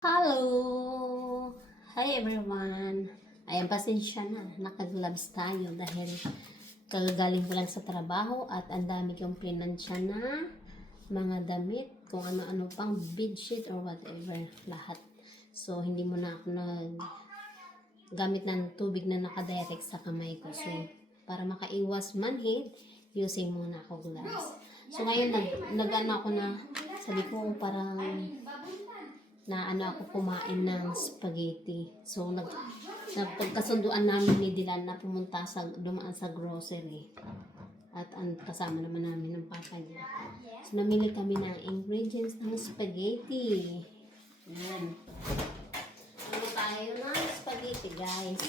Hello! Hi everyone! Ayan, pasensya na. Naka-gloves tayo dahil kagagaling ko lang sa trabaho at ang dami kong pinansya na mga damit, kung ano-ano pang bedsheet or whatever, lahat. So, hindi mo na ako gamit ng tubig na nakadirect sa kamay ko. So, para makaiwas manhid, using muna ako gloves. So, ngayon, nag-ano ako na, sabi ko parang ako kumain ng spaghetti. So, nagpagkasunduan namin ni Dylan na dumaan sa grocery. At kasama naman namin ng papa niya. So, namili kami ng ingredients ng spaghetti. Ayan. Ano tayo ng spaghetti, guys.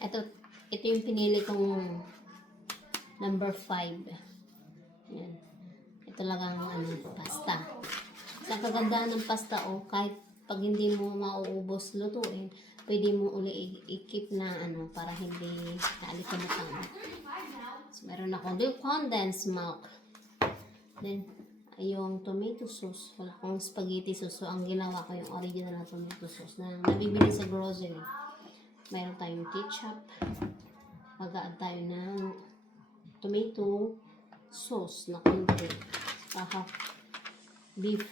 Ito yung pinili kong number 5. Ayan. Ito lang ang pasta. Sa kagandahan ng pasta, kahit pag hindi mo mauubos lutuin, pwede mo uli i-keep na para hindi naalikamutang. So, meron ako yung condensed milk. Then, yung tomato sauce. Wala akong spaghetti sauce. So, ang ginawa ko yung original na tomato sauce na nabibili sa grocery. Meron tayong ketchup. Mag-add tayo ng tomato sauce na konti. Beef.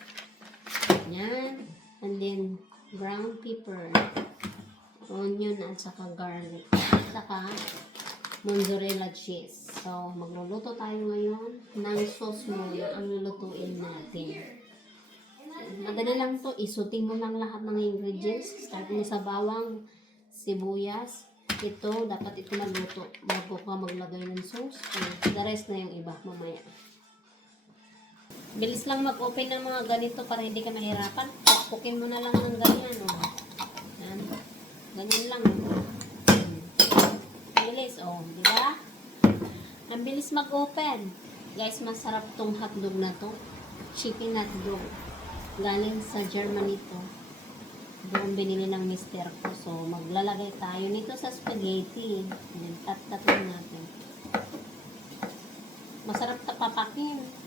Yan. And then, brown pepper, onion, at saka garlic. At saka, mozzarella cheese. So, magluluto tayo ngayon ng sauce muna ang lulutuin natin. Madali lang to. Isutin mo lang lahat ng ingredients. Start mo sa bawang, sibuyas. Ito, dapat ito magluto. Bago ka maglagay ng sauce. So, the rest na yung iba mamaya. Bilis lang mag-open ng mga ganito para hindi ka mahirapan. Pukin mo na lang ng ganyan. Yan. Ganyan lang. Bilis. Di ba? Ang bilis mag-open. Guys, masarap tong hotdog na to. Chicken hotdog. Galing sa Germany to. Doon binili ng mister ko. So, maglalagay tayo nito sa spaghetti. Yan. Tat natin. Masarap tapapakin.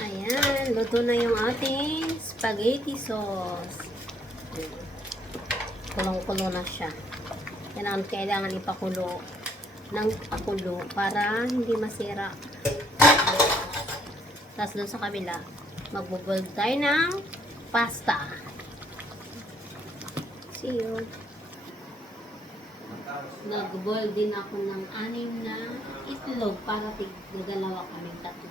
Ayan, luto na yung ating spaghetti sauce. Kulong-kulo na siya. Yan ang kailangan ipakulo ng pakulo para hindi masira. Tapos doon sa kabila, magbubold tayo ng pasta. See you. Nag-boil din ako ng 6 na itlog para gagalawa kaming 3.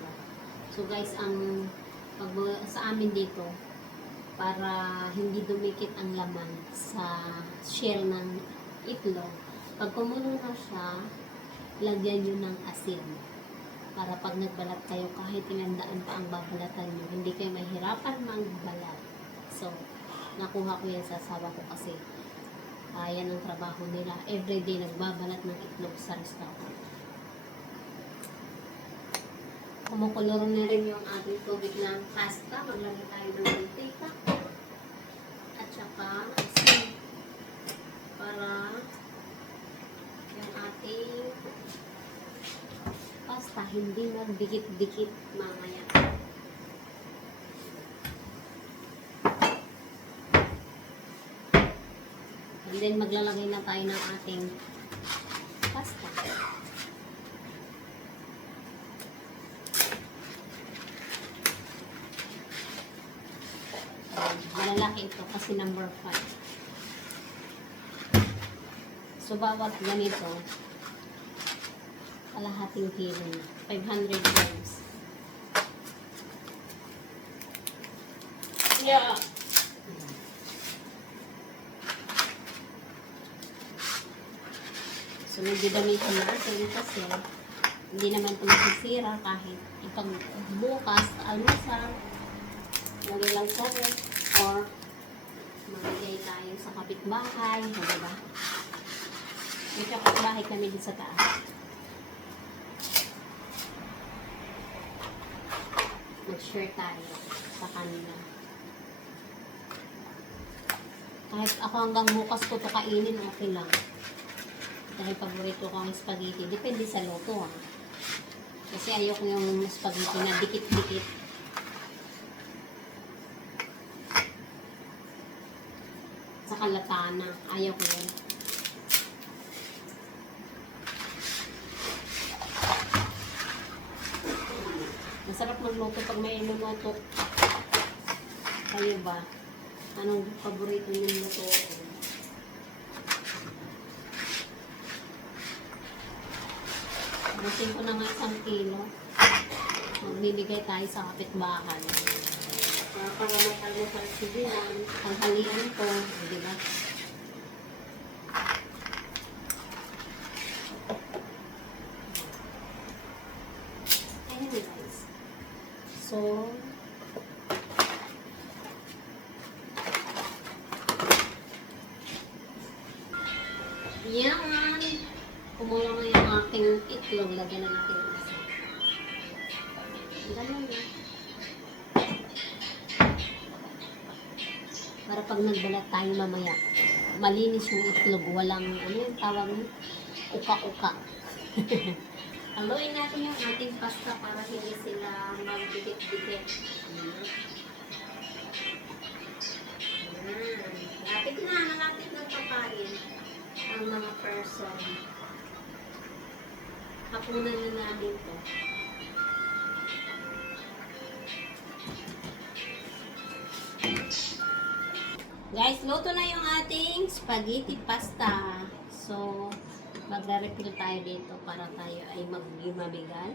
So guys, sa amin dito, para hindi dumikit ang laman sa shell ng itlog, pag kumulo na siya, lagyan nyo ng asin. Para pag nagbalat kayo, kahit inandaan pa ang babalatan nyo, hindi kayo mahirapan magbalat. So, nakuha ko yan sa asawa ko kasi yan ang trabaho nila. Everyday nagbabalat ng itlog sa restaurant. Kumukulo na rin yung ating tubig ng pasta. Maglagay tayo ng mantika. At saka asin. Para yung ating pasta hindi magdikit-dikit mamaya. And then maglalagay na tayo ng ating pasta. Malalaki ito kasi number 5. So, bawat ganito, kalahating kilo na. 500 grams. Yeah. So, nagdidamihan natin kasi hindi naman ito masisira kahit bukas, almusal, lagay lang sa or magbigay tayo sa kapitbahay, diba? May kapitbahay kami din sa taas. Mag-share tayo sa kanila. Kahit ako hanggang bukas ko ito kainin, okay lang. Dahil paborito ko ang spaghetti. Depende sa luto ha. Kasi ayoko yung spaghetti na dikit-dikit. Sa kalatana. Ayaw ko yun. Masarap magluto pag may luluto. Kayo ba? Anong paborito niyong luto? Busin ko na nga 1 kilo. Magbibigay tayo sa kapitbahay. Para mag-almusal si Dilan. Tanghalian ko. Di ba? Anyway guys. So, yan. Kumulang na yung aking itlog. Lagyan na natin yung isa. Ganun na. Para pag nagbalat tayo mamaya, malinis yung itlog. Walang, ano yung tawag mo? Uka-uka. Haluin natin yung ating pasta para hindi sila magdikit-dikit. Lapit na. Malapit ng pakain ang mga person. Hapunan na natin to. Guys, luto na yung ating spaghetti pasta. So, magre-refill tayo dito para tayo ay mabigal.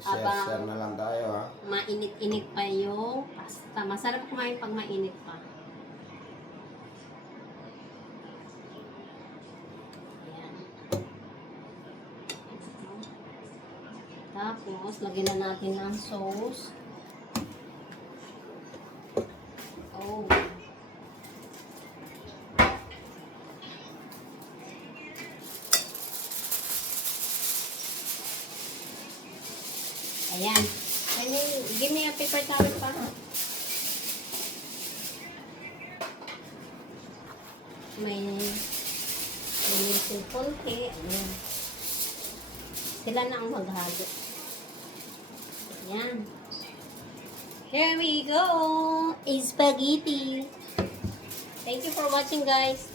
Share na lang tayo ha. Mainit-init pa yung pasta. Masarap kumain pag mainit pa. Ayan. Tapos, lagyan na natin ng sauce. Oh. Ayan. Give me a paper towel pa. May konti. Ayan. Sila na ang maghalo. Ayan. Here we go! Spaghetti! Thank you for watching guys.